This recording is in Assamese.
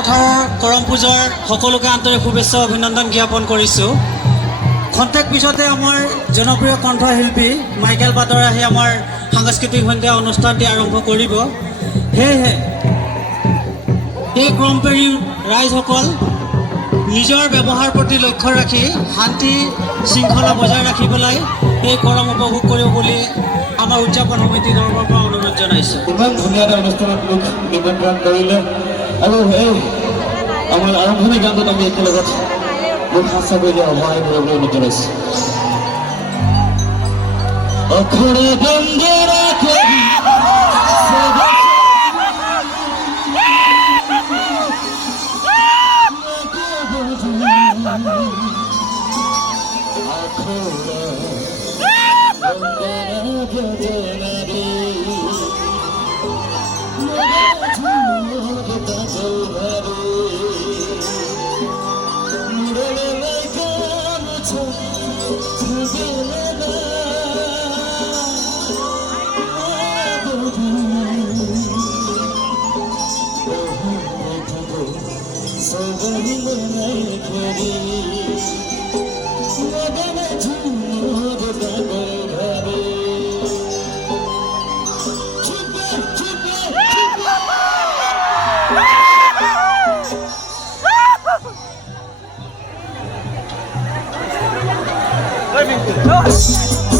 পথাৰৰ কৰম পূজাৰ সকলোকে আন্তৰিক শুভেচ্ছা অভিনন্দন জ্ঞাপন কৰিছোঁ। খন্তেক পিছতে আমাৰ জনপ্ৰিয় কণ্ঠশিল্পী মাইকেল বাদৰে আহি আমাৰ সাংস্কৃতিক সন্ধিয়া অনুষ্ঠানটি আৰম্ভ কৰিব। সেয়েহে এই ক্ৰমপেৰী ৰাইজসকল নিজৰ ব্যৱহাৰ প্ৰতি লক্ষ্য ৰাখি শান্তি শৃংখলা বজাই ৰাখি পেলাই এই কৰম উপভোগ কৰিব বুলি আমাৰ উদযাপন সমিতিৰ তৰফৰ পৰা অনুৰোধ জনাইছোঁ। ইমান ধুনীয়া এটা অনুষ্ঠানত মোক নিমন্ত্ৰণ কৰিলে আৰু এই আমাৰ আৰম্ভণি গানটোত আমি একেলগত মোক সাজা কৰি দিয়া সহায় কৰিবলৈ অনুৰোধ জনাইছোঁ। অখৰে বন্দৰা কৰি Let me go.